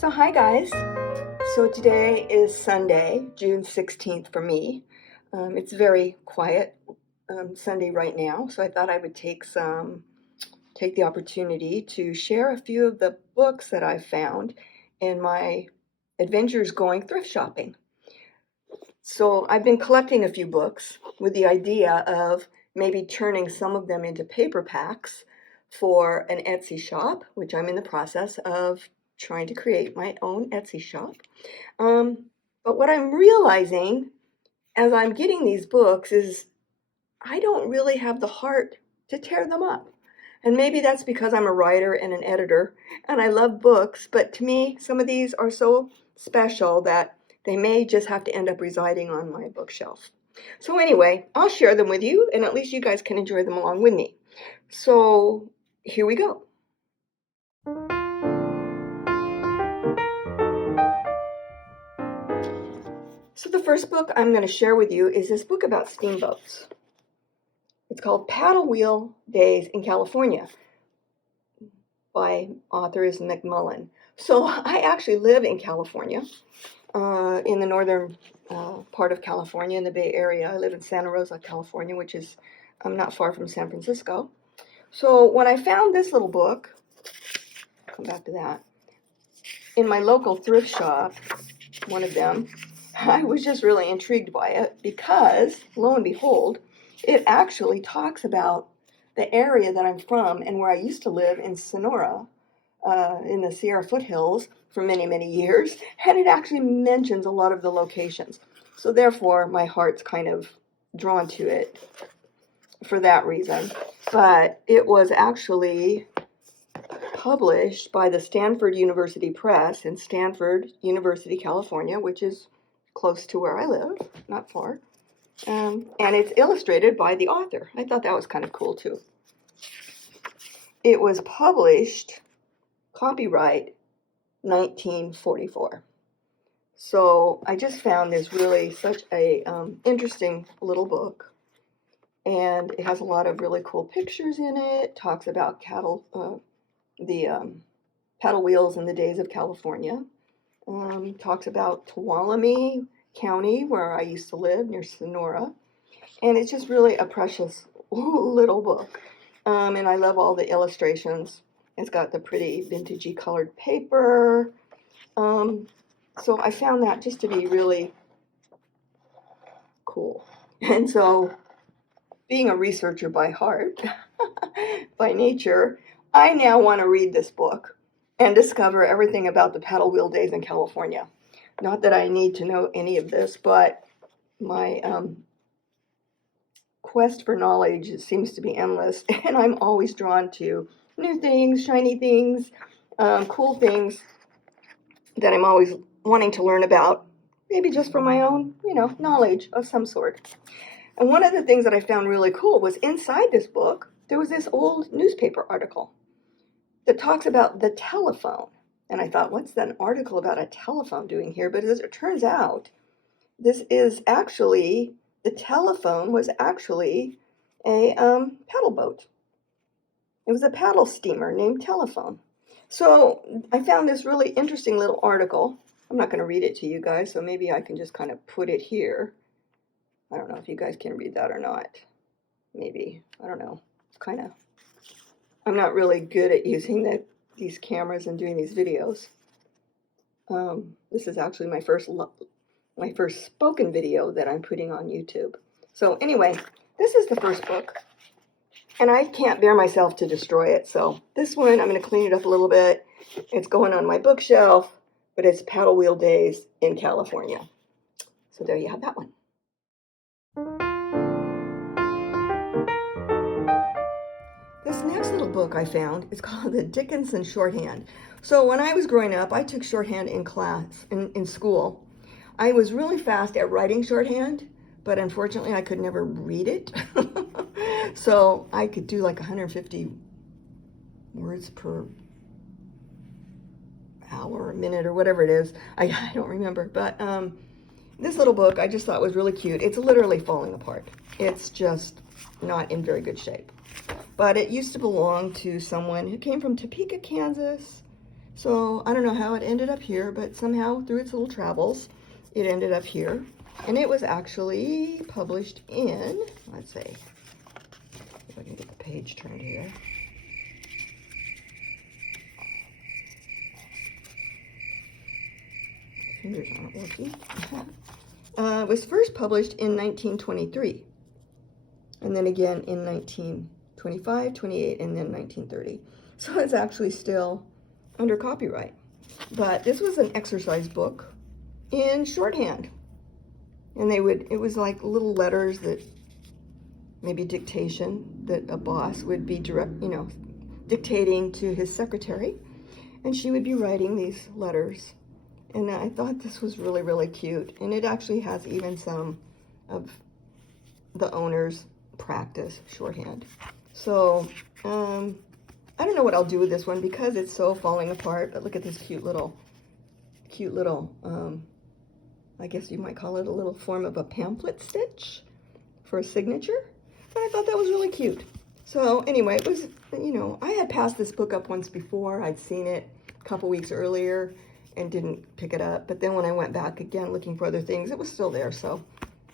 So hi guys. So today is Sunday, June 16th for me. It's very quiet Sunday right now, so I thought I would take the opportunity to share a few of the books that I found in my adventures going thrift shopping. So I've been collecting a few books with the idea of maybe turning some of them into paper packs for an Etsy shop, which I'm in the process of trying to create my own Etsy shop. But what I'm realizing as I'm getting these books is I don't really have the heart to tear them up. And maybe that's because I'm a writer and an editor and I love books, but to me, some of these are so special that they may just have to end up residing on my bookshelf. So anyway, I'll share them with you and at least you guys can enjoy them along with me. So here we go. So the first book I'm going to share with you is this book about steamboats. It's called Paddle Wheel Days in California by author is McMullen. So I actually live in California, in the northern part of California, in the Bay Area. I live in Santa Rosa, California, which is not far from San Francisco. So when I found this little book, I'll come back to that, in my local thrift shop, one of them, I was just really intrigued by it because, lo and behold, it actually talks about the area that I'm from and where I used to live in Sonora, in the Sierra foothills for many, many years, and it actually mentions a lot of the locations. So therefore, my heart's kind of drawn to it for that reason. But it was actually published by the Stanford University Press in Stanford University, California, which is close to where I live, not far. And it's illustrated by the author. I thought that was kind of cool too. It was published, copyright 1944. So I just found this really such a interesting little book. And it has a lot of really cool pictures in it. Talks about the paddle wheels in the days of California. Talks about Tuolumne County, where I used to live, near Sonora. And it's just really a precious little book. And I love all the illustrations. It's got the pretty vintagey colored paper. So I found that just to be really cool. And so, being a researcher by heart, by nature, I now want to read this book and discover everything about the paddle wheel days in California. Not that I need to know any of this, but my quest for knowledge seems to be endless, and I'm always drawn to new things, shiny things, cool things that I'm always wanting to learn about, maybe just for my own, knowledge of some sort. And one of the things that I found really cool was inside this book, there was this old newspaper article that talks about the telephone. And I thought, what's that article about a telephone doing here? But as it turns out, this is actually, the telephone was actually a paddle boat. It was a paddle steamer named Telephone. So I found this really interesting little article. I'm not going to read it to you guys, so maybe I can just kind of put it here. I don't know if you guys can read that or not. Maybe. I don't know. It's kind of, I'm not really good at using these cameras and doing these videos. This is actually my first spoken video that I'm putting on YouTube. So anyway, this is the first book. And I can't bear myself to destroy it. So this one, I'm going to clean it up a little bit. It's going on my bookshelf, but it's Paddle Wheel Days in California. So there you have that one. This next little book I found is called The Dickinson Shorthand. So when I was growing up, I took shorthand in class, in school. I was really fast at writing shorthand, but unfortunately I could never read it. So I could do like 150 words per hour or minute or whatever it is. I don't remember. But this little book I just thought was really cute. It's literally falling apart. It's just not in very good shape. But it used to belong to someone who came from Topeka, Kansas, So I don't know how it ended up here, but somehow through its little travels, it ended up here. And it was actually published in, let's see, if I can get the page turned here. Fingers aren't working. It was first published in 1923, and then again in 1925, 28, and then 1930. So it's actually still under copyright. But this was an exercise book in shorthand. And it was like little letters that, maybe dictation, that a boss would be dictating to his secretary. And she would be writing these letters. And I thought this was really, really cute. And it actually has even some of the owner's practice shorthand. So, I don't know what I'll do with this one because it's so falling apart. But look at this cute little, I guess you might call it a little form of a pamphlet stitch for a signature. But I thought that was really cute. So anyway, it was, I had passed this book up once before. I'd seen it a couple weeks earlier and didn't pick it up. But then when I went back again looking for other things, it was still there. So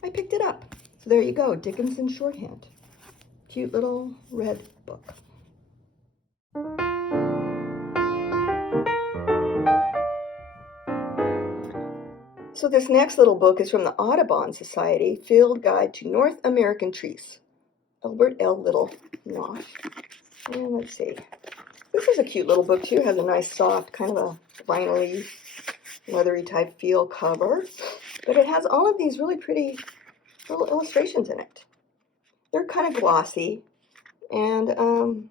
I picked it up. So there you go, Dickinson shorthand. Cute little red book. So this next little book is from the Audubon Society, Field Guide to North American Trees. Albert L. Little, Knopf. And let's see. This is a cute little book too. It has a nice soft, kind of a vinyl-y, leathery type feel cover. But it has all of these really pretty little illustrations in it. They're kind of glossy. And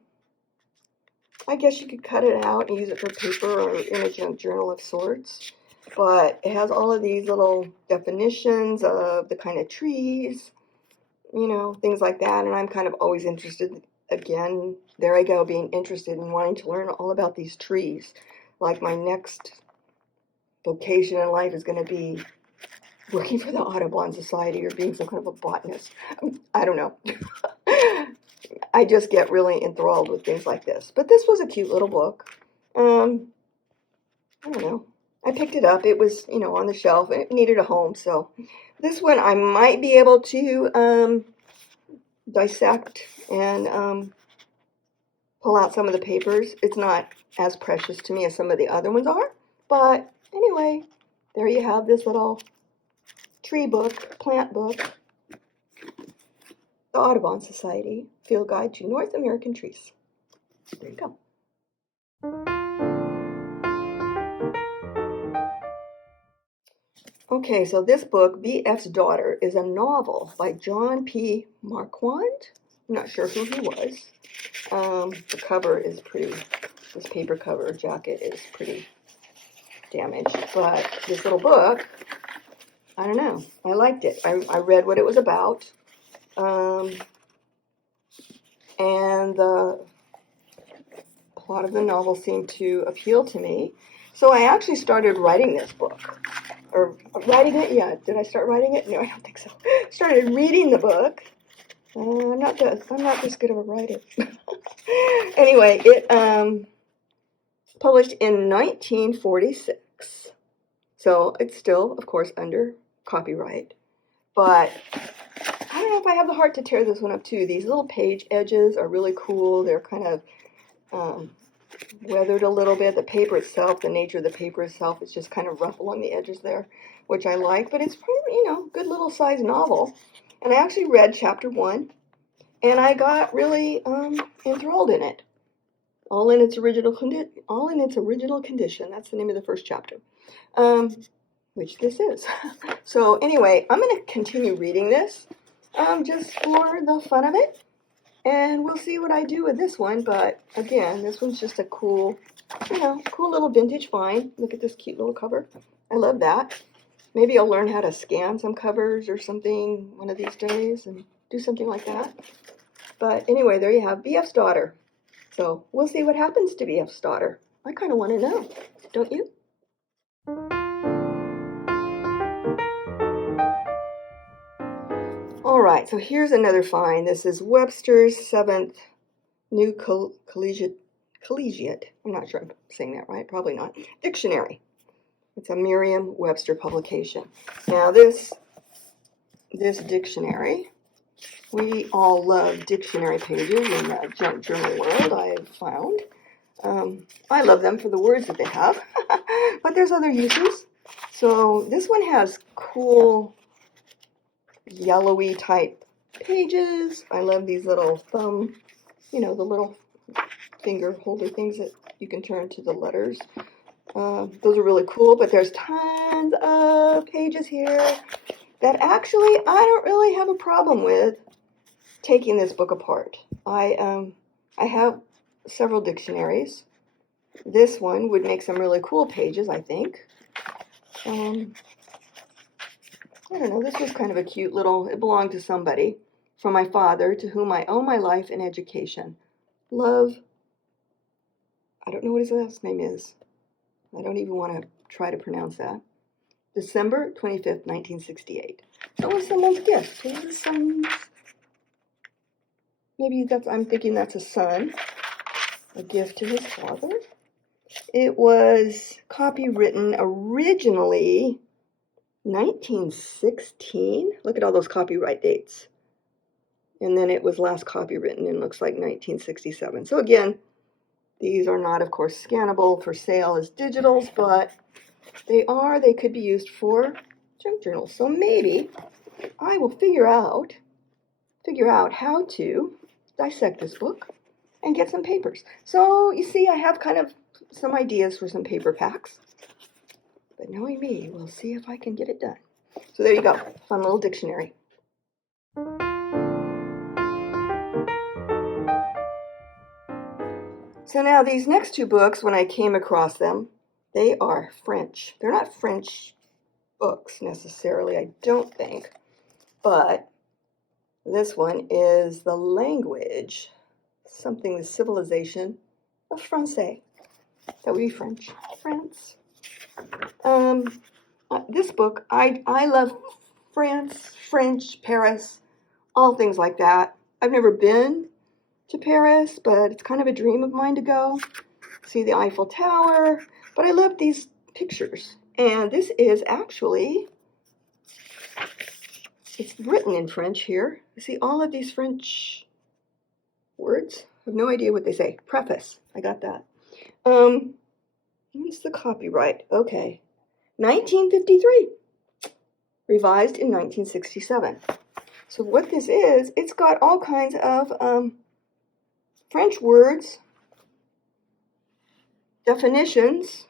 I guess you could cut it out and use it for paper or in a junk journal of sorts. But it has all of these little definitions of the kind of trees, things like that. And I'm kind of always interested, again, there I go, being interested in wanting to learn all about these trees. Like my next vocation in life is going to be working for the Audubon Society or being some kind of a botanist. I don't know. I just get really enthralled with things like this. But this was a cute little book. I don't know. I picked it up. It was, on the shelf. It needed a home. So this one I might be able to dissect and pull out some of the papers. It's not as precious to me as some of the other ones are. But anyway, there you have this little tree book, plant book. The Audubon Society, Field Guide to North American Trees. There you go. Okay, so this book, B.F.'s Daughter, is a novel by John P. Marquand. I'm not sure who he was. The cover is pretty, this paper cover jacket is pretty damaged. But this little book, I don't know. I liked it. I read what it was about. And the plot of the novel seemed to appeal to me. So I actually started writing this book. Or writing it? Yeah. Did I start writing it? No, I don't think so. Started reading the book. I'm not this good of a writer. Anyway, it published in 1946. So it's still, of course, under copyright. But I don't know if I have the heart to tear this one up too. These little page edges are really cool. They're kind of weathered a little bit. The paper itself, the nature of the paper itself is just kind of rough along the edges there, which I like. But it's probably, good little size novel. And I actually read chapter 1, and I got really enthralled in it. All in its original condition. That's the name of the first chapter, which this is. So anyway, I'm going to continue reading this just for the fun of it. And we'll see what I do with this one. But again, this one's just a cool little vintage find. Look at this cute little cover. I love that. Maybe I'll learn how to scan some covers or something one of these days and do something like that. But anyway, there you have B.F.'s Daughter. So we'll see what happens to B.F.'s Daughter. I kind of want to know, don't you? All right, so here's another find. This is Webster's 7th New collegiate. I'm not sure I'm saying that right. Probably not. Dictionary. It's a Merriam-Webster publication. Now this dictionary, we all love dictionary pages in the junk journal world, I've found. I love them for the words that they have, but there's other uses. So this one has cool yellowy type pages. I love these little thumb, the little finger holder things that you can turn to the letters. Those are really cool, but there's tons of pages here that actually I don't really have a problem with taking this book apart. I have several dictionaries. This one would make some really cool pages, I think. I don't know, this was kind of a cute little, it belonged to somebody, from my father, to whom I owe my life and education. Love, I don't know what his last name is. I don't even want to try to pronounce that. December 25th, 1968. So it was someone's gift to his son. Maybe I'm thinking that's a son, a gift to his father. It was copywritten originally 1916. Look at all those copyright dates. And then it was last copywritten in, looks like, 1967. So again, these are not, of course, scannable for sale as digitals, but they could be used for junk journals. So maybe I will figure out how to dissect this book and get some papers. So you see, I have kind of some ideas for some paper packs. But knowing me, we'll see if I can get it done. So there you go, fun little dictionary. So now these next two books, when I came across them, they are French. They're not French books necessarily, I don't think. But this one is the language, the civilization of Francais. That would be French. France. This book, I love France, French, Paris, all things like that. I've never been to Paris, but it's kind of a dream of mine to go see the Eiffel Tower. But I love these pictures. And this is actually, it's written in French here. You see all of these French words. I have no idea what they say. Preface. I got that. What's the copyright? Okay. 1953. Revised in 1967. So what this is, it's got all kinds of French words, definitions,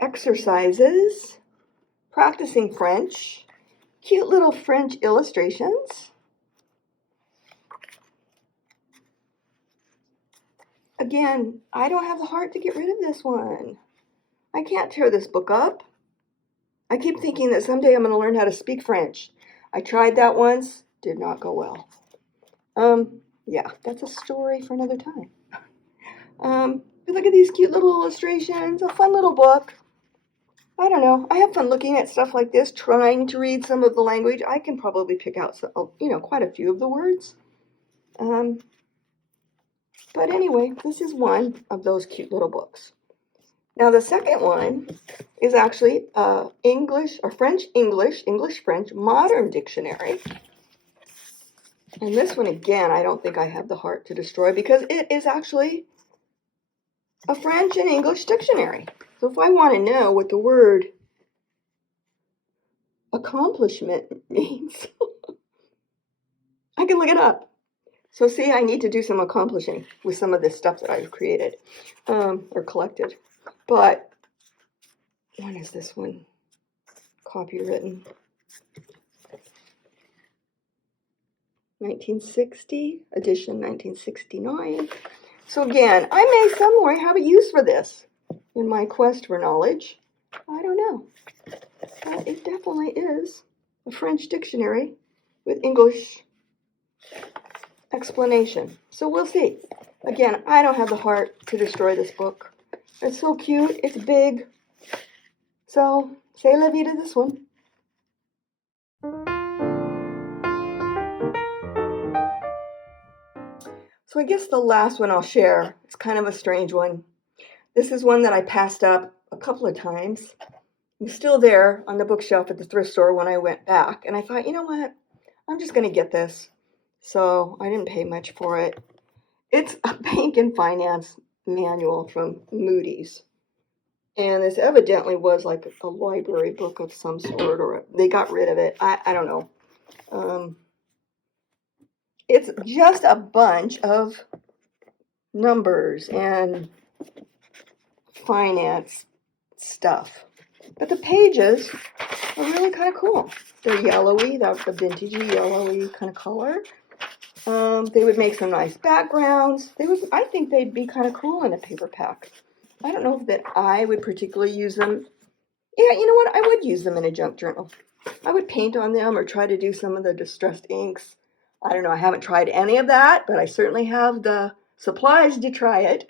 exercises, practicing French, cute little French illustrations. Again, I don't have the heart to get rid of this one. I can't tear this book up. I keep thinking that someday I'm going to learn how to speak French. I tried that once, did not go well. Yeah, that's a story for another time. But look at these cute little illustrations, a fun little book. I don't know, I have fun looking at stuff like this, trying to read some of the language. I can probably pick out some, quite a few of the words. But anyway, this is one of those cute little books. Now the second one is actually English or French English, English French Modern Dictionary. And this one, again, I don't think I have the heart to destroy because it is actually a French and English dictionary. So if I want to know what the word accomplishment means, I can look it up. So see, I need to do some accomplishing with some of this stuff that I've created or collected. But when is this one copywritten? 1960, edition 1969. So again, I may somewhere have a use for this in my quest for knowledge. I don't know. But it definitely is a French dictionary with English explanation. So we'll see. Again, I don't have the heart to destroy this book. It's so cute. It's big. So, say la vie to this one. So I guess the last one I'll share is kind of a strange one. This is one that I passed up a couple of times. It was still there on the bookshelf at the thrift store when I went back. And I thought, you know what? I'm just going to get this. So I didn't pay much for it. It's a bank and finance manual from Moody's. And this evidently was like a library book of some sort, or they got rid of it. I don't know. It's just a bunch of numbers and finance stuff. But the pages are really kind of cool. They're yellowy, that's the vintagey yellowy kind of color. They would make some nice backgrounds. I think they'd be kind of cool in a paper pack. I don't know that I would particularly use them. Yeah, you know what? I would use them in a junk journal. I would paint on them or try to do some of the distressed inks. I don't know. I haven't tried any of that, but I certainly have the supplies to try it.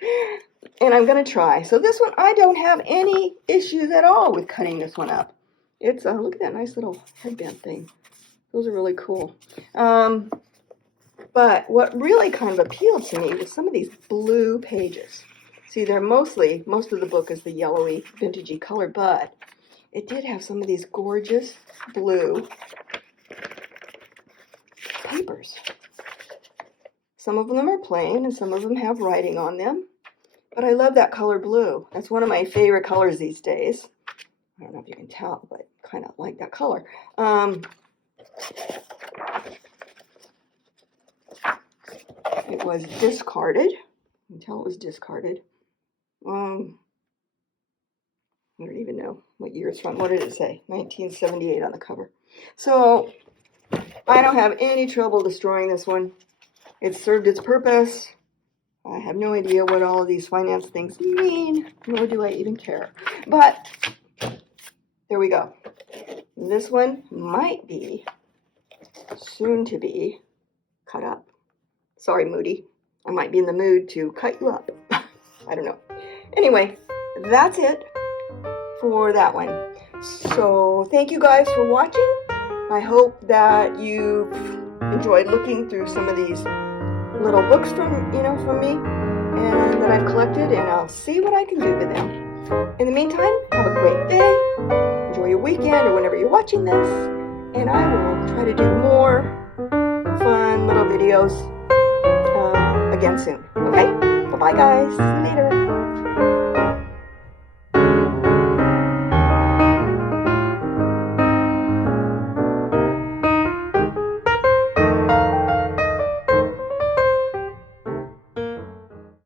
And I'm going to try. So this one, I don't have any issues at all with cutting this one up. It's, look at that nice little headband thing. Those are really cool. But what really kind of appealed to me was some of these blue pages. See, they're most of the book is the yellowy, vintagey color, but it did have some of these gorgeous blue papers. Some of them are plain and some of them have writing on them. But I love that color blue. That's one of my favorite colors these days. I don't know if you can tell, but kind of like that color. It was discarded. You can tell it was discarded. I don't even know what year it's from. What did it say? 1978 on the cover. So I don't have any trouble destroying this one. It served its purpose. I have no idea what all of these finance things mean, nor do I even care. But there we go. This one might be soon to be cut up. Sorry, Moody. I might be in the mood to cut you up. I don't know. Anyway, that's it for that one. So thank you guys for watching. I hope that you enjoyed looking through some of these little books from me and that I've collected, and I'll see what I can do with them. In the meantime, have a great day. Enjoy your weekend or whenever you're watching this, and I will try to do more fun little videos again soon. Okay? Bye-bye, guys. See you later.